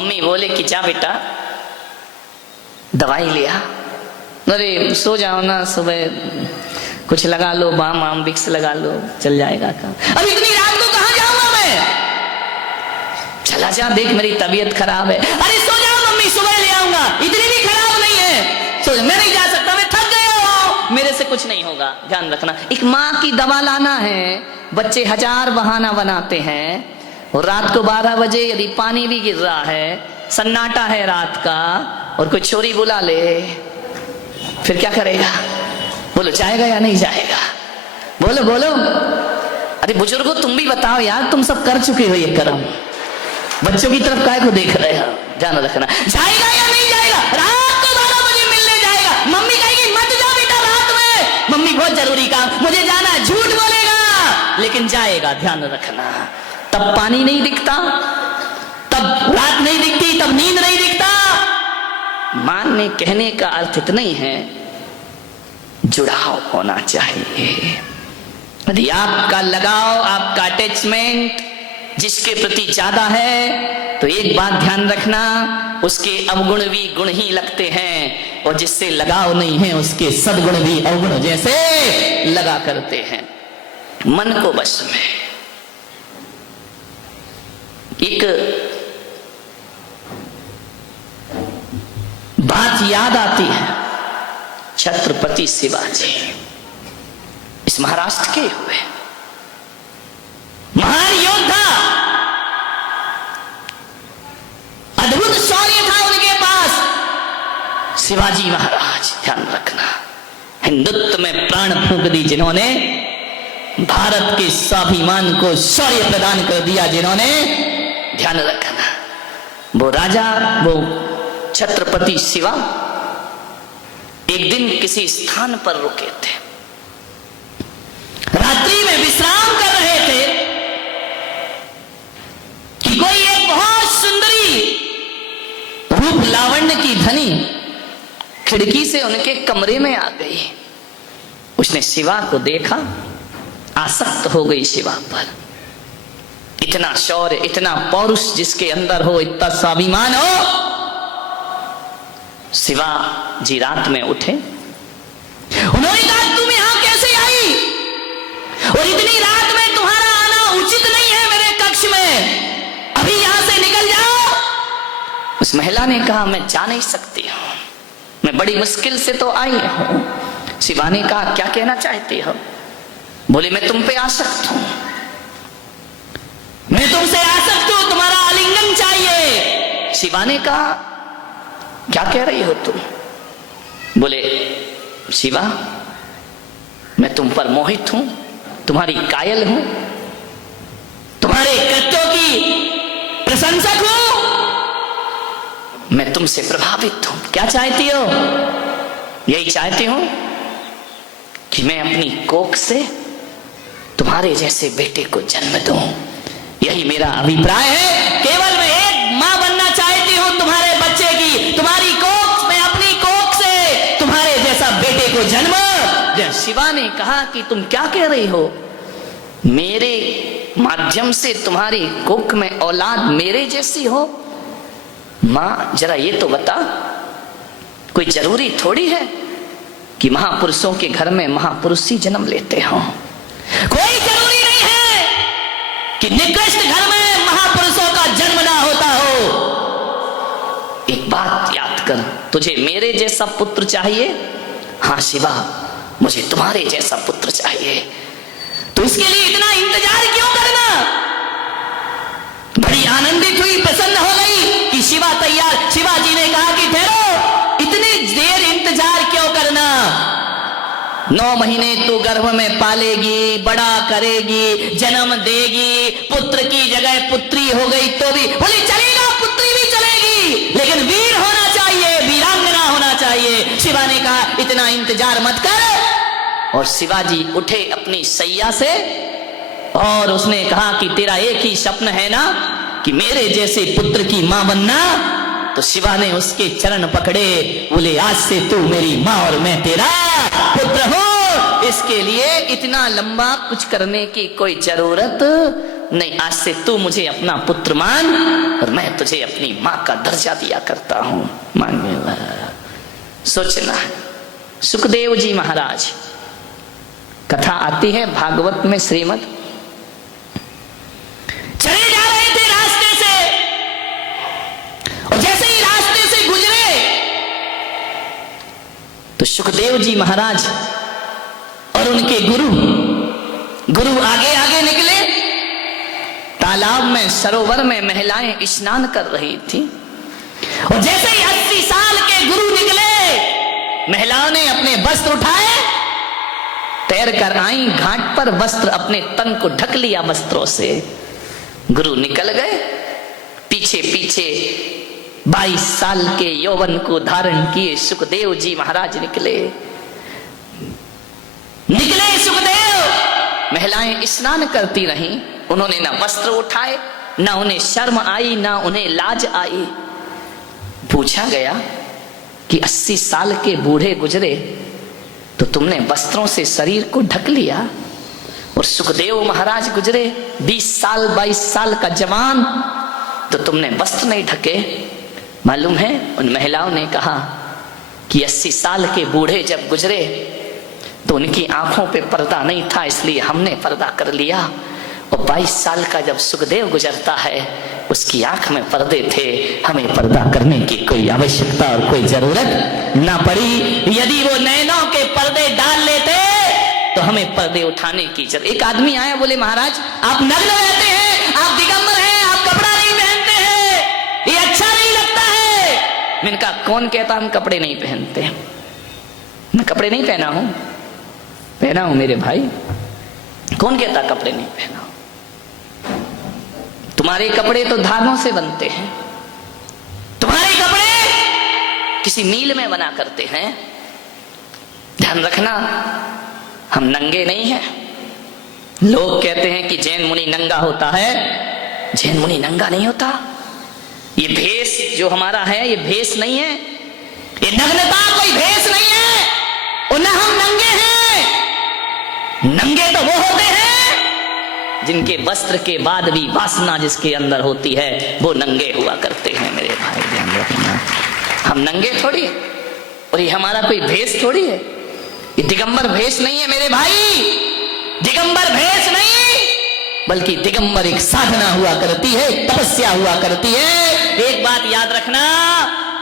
Mummy बोले कि जा बेटा दवाई लिया। अरे सो जाओ ना, सुबह कुछ लगा लो, बाम आम विक्स लगा लो, चल जाएगा काम। अब इतनी रात को कहाँ जाऊंगा मैं? चला जा, देख मेरी तबीयत खराब है। अरे सो जाओ मम्मी, सुबह ले आऊंगा, इतनी भी खराब नहीं है। सो मैं नहीं जा सकता, मैं थक गया हूं, मेरे से कुछ नहीं होगा। ध्यान रखना, एक माँ की दवा लाना है। बच्चे हजार बहाना बनाते हैं, और रात को 12 बजे यदि पानी भी गिर रहा है, सन्नाटा है रात का, और कोई चोरी बुला ले, फिर क्या करेगा? बोलो जाएगा या नहीं जाएगा? बोलो बोलो। अरे बुजुर्गों तुम भी बताओ यार, तुम सब कर चुके हो ये कर्म, बच्चों की तरफ काहे को देख रहे हो? ध्यान रखना, जाएगा या नहीं जाएगा? रात को 12 बजे मिलने जाएगा। मम्मी कहेगी मत जा बेटा रात में, मम्मी बहुत जरूरी काम, मुझे जाना। झूठ बोलेगा लेकिन जाएगा। ध्यान रखना, तब पानी नहीं दिखता, तब रात नहीं दिखती, तब नींद नहीं दिखता। मानने कहने का अर्थ इतना ही है, जुड़ाव होना चाहिए। यदि आपका लगाव, आपका अटैचमेंट जिसके प्रति ज्यादा है, तो एक बात ध्यान रखना, उसके अवगुण भी गुण ही लगते हैं, और जिससे लगाव नहीं है उसके सद्गुण भी अवगुण जैसे लगा करते हैं। मन को बस में। एक बात याद आती है, छत्रपति शिवाजी इस महाराष्ट्र के हुए महान योद्धा, अद्भुत शौर्य था उनके पास। शिवाजी महाराज, ध्यान रखना, हिंदुत्व में प्राण फूंक दी जिन्होंने, भारत के स्वाभिमान को शौर्य प्रदान कर दिया जिन्होंने। ध्यान रखना, वो राजा, वो छत्रपति शिवा एक दिन किसी स्थान पर रुके थे, रात्रि में विश्राम कर रहे थे कि कोई एक बहुत सुंदरी रूप लावण्य की धनी खिड़की से उनके कमरे में आ गई। उसने शिवा को देखा, आसक्त हो गई शिवा पर। इतना शौर्य, इतना पौरुष जिसके अंदर हो, इतना स्वाभिमान हो। शिवा जी रात में उठे, उन्होंने कहा तुम यहां कैसे आई, और इतनी रात में तुम्हारा आना उचित नहीं है मेरे कक्ष में, अभी यहां से निकल जाओ। उस महिला ने कहा मैं जा नहीं सकती हूं, मैं बड़ी मुश्किल से तो आई हूं। शिवा ने कहा क्या कहना चाहती हो? बोले मैं तुम पे आसक्त हूं, मैं तुमसे आसक्त हूं, तुम्हारा आलिंगन चाहिए। शिवा ने कहा क्या कह रही हो तुम? बोले शिवा मैं तुम पर मोहित हूं, तुम्हारी कायल हूं, तुम्हारे कृत्यों की प्रशंसक हूं, मैं तुमसे प्रभावित हूं। क्या चाहती हो? यही चाहती हूं कि मैं अपनी कोख से तुम्हारे जैसे बेटे को जन्म दूं, यही मेरा अभिप्राय है। केवल मैं एक मां बनना चाहती हूं तुम्हारे बच्चे की, तुम्हारी कोख में, अपनी कोख से तुम्हारे जैसा बेटे को जन्म। शिवा ने कहा कि तुम क्या कह रही हो, मेरे माध्यम से तुम्हारी कोख में औलाद मेरे जैसी हो? मां जरा ये तो बता, कोई जरूरी थोड़ी है कि महापुरुषों के घर में महापुरुष ही जन्म लेते हो। कोई जरूरी नहीं है कि निकृष्ट घर में महापुरुषों का जन्म ना होता हो। एक बात याद कर, तुझे मेरे जैसा पुत्र चाहिए? हाँ शिवा, मुझे तुम्हारे जैसा पुत्र चाहिए। तो इसके लिए इतना इंतजार क्यों करना? बड़ी आनंदित हुई, प्रसन्न हो गई कि शिवा तैयार। शिवाजी ने कहा कि ठहरो, इतनी देर इंतजार क्यों करना? 9 महीने तू गर्भ में पालेगी, बड़ा करेगी, जन्म देगी, पुत्र की जगह पुत्री हो गई तो भी बोली चलेगा, पुत्री भी चलेगी, लेकिन वीर होना चाहिए, वीरांगना होना चाहिए। शिवा ने कहा इतना इंतजार मत कर। और शिवाजी उठे अपनी सैया से और उसने कहा कि तेरा एक ही स्वप्न है ना कि मेरे जैसे पुत्र की मां बनना? तो शिवा ने उसके चरण पकड़े, बोले आज से तू मेरी मां और मैं तेरा पुत्र हूं। इसके लिए इतना लंबा कुछ करने की कोई जरूरत नहीं, आज से तू मुझे अपना पुत्र मान और मैं तुझे अपनी माँ का दर्जा दिया करता हूं। मांगे सोचना है। सुखदेव जी महाराज, कथा आती है भागवत में, श्रीमद्, चले जा रहे थे रास्ते से और जैसे ही रास्ते से गुजरे तो सुखदेव जी महाराज और उनके गुरु आगे आगे निकले। तालाब में, सरोवर में महिलाएं स्नान कर रही थी और जैसे ही 80 साल के गुरु निकले, महिलाओं ने अपने वस्त्र उठाए, तैर कर आई घाट पर, वस्त्र अपने तन को ढक लिया वस्त्रों से। गुरु निकल गए, पीछे पीछे 22 साल के यौवन को धारण किए सुखदेव जी महाराज निकले सुखदेव। महिलाएं स्नान करती रहीं, उन्होंने ना वस्त्र उठाए, ना उन्हें शर्म आई, ना उन्हें लाज आई। पूछा गया कि 80 साल के बूढ़े गुजरे तो तुमने वस्त्रों से शरीर को ढक लिया, और सुखदेव महाराज गुजरे 20 साल 22 साल का जवान, तो तुमने वस्त्र नहीं ढके। मालूम है, उन महिलाओं ने कहा कि 80 साल के बूढ़े जब गुजरे तो उनकी आंखों पे पर्दा नहीं था, इसलिए हमने पर्दा कर लिया। और 22 साल का जब सुखदेव गुजरता है, उसकी आंख में पर्दे थे, हमें पर्दा करने की कोई आवश्यकता और कोई जरूरत ना पड़ी। यदि वो नैनों के पर्दे डाल लेते तो हमें पर्दे उठाने की जरूरत। एक आदमी आया, बोले महाराज आप नग्न रहते हैं, आप दिगंबर हैं, आप कपड़ा नहीं पहनते हैं, ये अच्छा नहीं लगता है। मैंने कहा कौन कहता हम कपड़े नहीं पहनते? मैं कपड़े नहीं पहना हूं, पहना हूं मेरे भाई। कौन कहता कपड़े नहीं पहना? तुम्हारे कपड़े तो धागों से बनते हैं, तुम्हारे कपड़े किसी मील में बना करते हैं। ध्यान रखना, हम नंगे नहीं हैं। लोग कहते हैं कि जैन मुनि नंगा होता है, जैन मुनि नंगा नहीं होता। ये भेष जो हमारा है, ये भेष नहीं है, ये नग्नता कोई भेष नहीं है, और न हम नंगे हैं। नंगे तो वो होते हैं जिनके वस्त्र के बाद भी वासना जिसके अंदर होती है, वो नंगे हुआ करते हैं मेरे भाई। ध्यान रखना, हम नंगे थोड़ी है, और ये हमारा कोई भेष थोड़ी है। ये दिगंबर भेष नहीं है मेरे भाई, दिगंबर भेष नहीं, बल्कि दिगंबर एक साधना हुआ करती है, तपस्या हुआ करती है। एक बात याद रखना,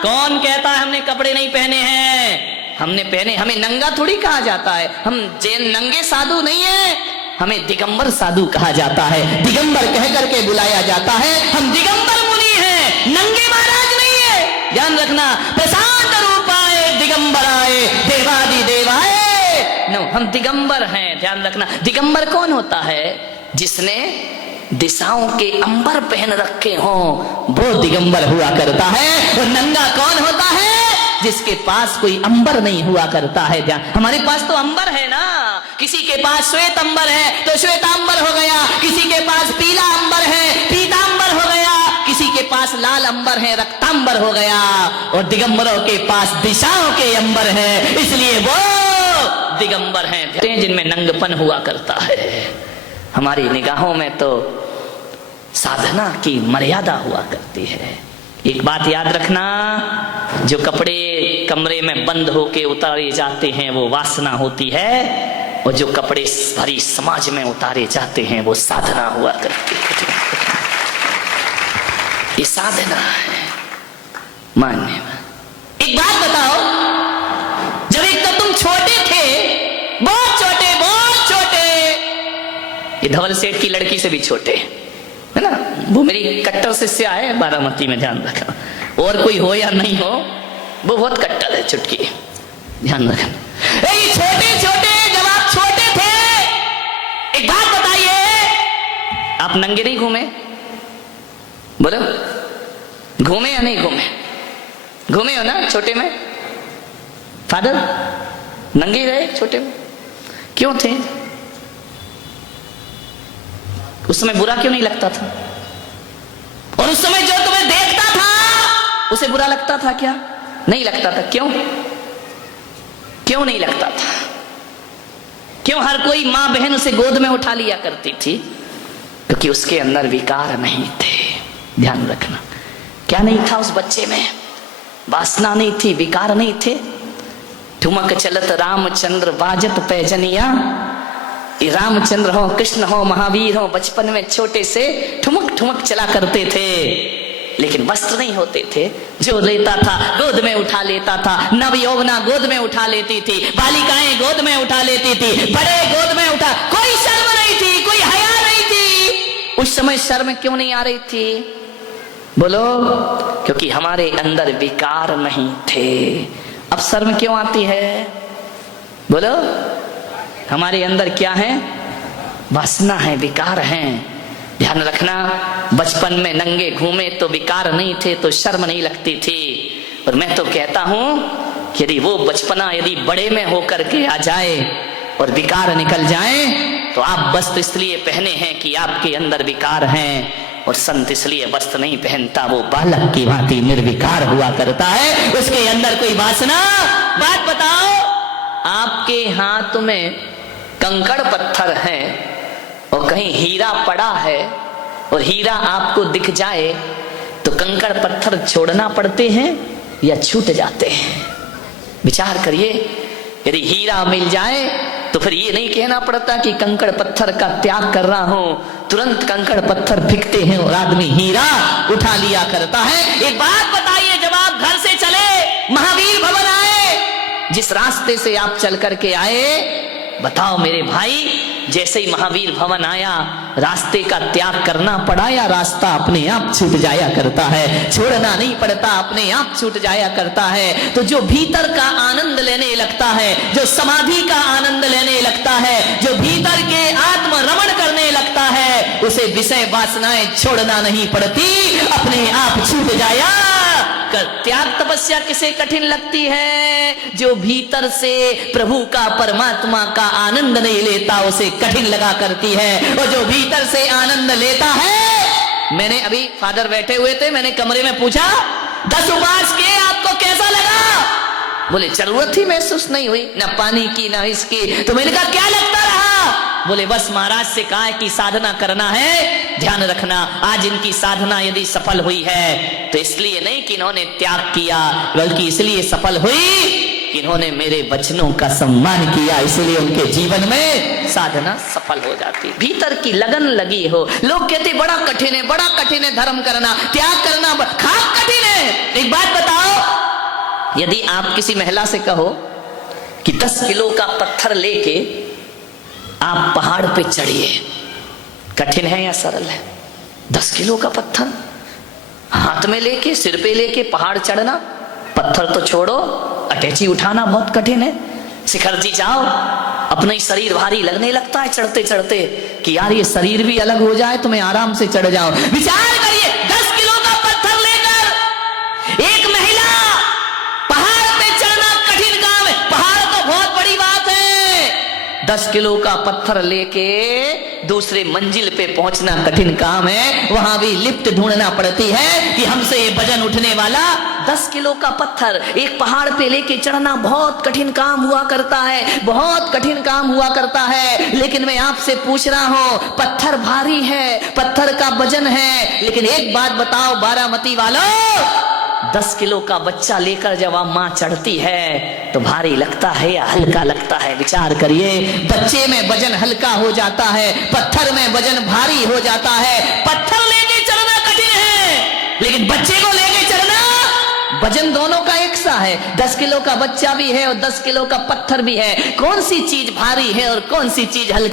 कौन कहता है हमने कपड़े नहीं पहने हैं? हमने पहने, हमें नंगा थोड़ी कहा जाता है। हम जैन नंगे साधु नहीं है, हमें दिगंबर साधु कहा जाता है, दिगंबर कह करके बुलाया जाता है। हम दिगंबर मुनि हैं, नंगे महाराज नहीं है। ध्यान रखना, प्रशांत रूपाए दिगंबराए देवादि देवाए। नो, हम दिगंबर हैं। ध्यान रखना, दिगंबर कौन होता है? जिसने दिशाओं के अंबर पहन रखे हों, वो दिगंबर हुआ करता है। और नंगा कौन होता है? जिसके पास कोई अंबर नहीं हुआ करता है। ध्यान, हमारे पास तो अंबर है ना, किसी के पास श्वेत अंबर है तो श्वेतांबर हो गया, किसी के पास पीला अंबर है पीतांबर हो गया, किसी के पास लाल अंबर है रक्तांबर हो गया, और दिगंबरों के पास दिशाओं के अंबर है, इसलिए वो दिगंबर हैं जिनमें नंगपन हुआ करता है। हमारी निगाहों में तो साधना की मर्यादा हुआ करती है। एक बात याद रखना, जो कपड़े कमरे में बंद होके उतारे जाते हैं वो वासना होती है, और जो कपड़े भरी समाज में उतारे जाते हैं वो साधना हुआ करती है। ये साधना है मानने में। एक बात बताओ, जब एक तो तुम छोटे थे, बहुत छोटे, बहुत छोटे, ये धवल सेठ की लड़की से भी छोटे है ना, वो मेरी कट्टर शिष्य है बारामती में। ध्यान रखना, और कोई हो या नहीं हो, वो बहुत कट्टर है, चुटकी। ध्यान रखना, छोटे छोटे, जब आप छोटे थे, एक बात बताइए, आप नंगे नहीं घूमे? बोलो, घूमे या नहीं घूमे? घूमे हो ना छोटे में? फादर नंगे रहे छोटे में, क्यों थे? उस समय बुरा क्यों नहीं लगता था? और उस समय जो तुम्हें देखता था उसे बुरा लगता था क्या? नहीं लगता था। क्यों? क्यों नहीं लगता था? क्यों हर कोई मां बहन उसे गोद में उठा लिया करती थी? क्योंकि उसके अंदर विकार नहीं थे। ध्यान रखना, क्या नहीं था उस बच्चे में? वासना नहीं थी, विकार नहीं थे। ठुमक चलत रामचंद्र बाजत पैजनिया। ये रामचंद्र हो, कृष्ण हो, महावीर हो, बचपन में छोटे से ठुमक ठुमक चला करते थे, लेकिन वस्त्र नहीं होते थे। जो लेता था गोद में उठा लेता था। नव यौवना गोद में उठा लेती थी, बालिकाएं गोद में उठा लेती थी, बड़े गोद में उठा। कोई शर्म नहीं थी, कोई हया नहीं थी। उस समय शर्म क्यों नहीं आ रही थी? बोलो, क्योंकि हमारे अंदर विकार नहीं थे। अब शर्म क्यों आती है? बोलो, हमारे अंदर क्या है? वासना है, विकार है। ध्यान रखना, बचपन में नंगे घूमे तो विकार नहीं थे, तो शर्म नहीं लगती थी। और मैं तो कहता हूं कि यदि वो बचपना यदि बड़े में होकर के आ जाए और विकार निकल जाए, तो आप वस्त्र इसलिए पहने हैं कि आपके अंदर विकार हैं, और संत इसलिए वस्त्र नहीं पहनता, वो बालक की भांति निर्विकार हुआ करता है, उसके अंदर कोई वासना। बात बताओ, आपके हाथ में कंकड़ पत्थर है और कहीं हीरा पड़ा है, और हीरा आपको दिख जाए तो कंकड़ पत्थर छोड़ना पड़ते हैं या छूट जाते हैं? विचार करिए। यदि हीरा मिल जाए तो फिर ये नहीं कहना पड़ता कि कंकड़ पत्थर का त्याग कर रहा हूं, तुरंत कंकड़ पत्थर फेंकते हैं और आदमी हीरा उठा लिया करता है। एक बात बताइए, जब आप घर से चले, महावीर भवन आए, जिस रास्ते से आप चल करके आए, बताओ मेरे भाई, जैसे ही महावीर भवन आया, रास्ते का त्याग करना पड़ा या रास्ता अपने आप छूट जाया करता है? छोड़ना नहीं पड़ता, अपने आप छूट जाया करता है। तो जो भीतर का आनंद लेने लगता है, जो समाधि का आनंद लेने लगता है, जो भीतर के आत्म रमण करने लगता है, उसे विषय वासनाएं छोड़ना नहीं पड़ती, अपने आप छूट जाया कर। त्याग तपस्या किसे कठिन लगती है? जो भीतर से प्रभु का, परमात्मा का आनंद नहीं लेता, उसे कठिन लगा करती है। और जो भीतर से आनंद लेता है, मैंने अभी फादर बैठे हुए थे, मैंने कमरे में पूछा 10 उपवास के आपको कैसा लगा? बोले जरूरत ही महसूस नहीं हुई, ना पानी की ना इसकी। तो मैंने कहा क्या लगता रहा? बोले बस महाराज से कहा है कि साधना करना है। ध्यान रखना, आज इनकी साधना यदि सफल हुई है तो इसलिए नहीं कि इन्होंने त्याग किया, बल्कि इसलिए सफल हुई कि इन्होंने मेरे वचनों का सम्मान किया, इसलिए उनके जीवन में साधना सफल हो जाती। भीतर की लगन लगी हो। लोग कहते बड़ा कठिन है, बड़ा कठिन है धर्म करना, त्याग करना खाक कठिन है। एक बात बताओ, यदि आप किसी महिला से कहो कि 10 किलो का पत्थर लेके आप पहाड़ पे चढ़िए, कठिन है या सरल है? 10 किलो का पत्थर हाथ में लेके, सिर पे लेके पहाड़ चढ़ना, पत्थर तो छोड़ो, अटैची उठाना बहुत कठिन है। शिखर जी जाओ, अपना ही शरीर भारी लगने लगता है चढ़ते चढ़ते, कि यार ये शरीर भी अलग हो जाए तो मैं आराम से चढ़ जाऊं। विचार करिए, 10 किलो का पत्थर लेकर एक महिला पहाड़ पे चढ़ना कठिन काम है। पहाड़ तो बहुत बड़ी बात है, 10 किलो का पत्थर लेके दूसरे मंजिल पे पहुंचना कठिन काम है। वहां भी लिफ्ट ढूंढना पड़ती है कि हमसे ये वजन उठने वाला 10 किलो का पत्थर एक पहाड़ पे लेके चढ़ना बहुत कठिन काम हुआ करता है, बहुत कठिन काम हुआ करता है। लेकिन मैं आपसे पूछ रहा हूं, पत्थर भारी है, पत्थर का वजन है, लेकिन एक बात बताओ बारामती वालों, 10 किलो का बच्चा लेकर जब आप मां चढ़ती है तो भारी लगता है या हल्का लगता है? विचार करिए। बच्चे में वजन हल्का हो जाता है, पत्थर में वजन भारी हो जाता है। पत्थर लेके चढ़ना कठिन है, लेकिन बच्चे को लेके चढ़ना, वजन दोनों का एक सा है। 10 किलो का बच्चा भी है और 10 किलो का पत्थर भी है। कौन सी चीज भारी है और कौन सी चीज हल्की?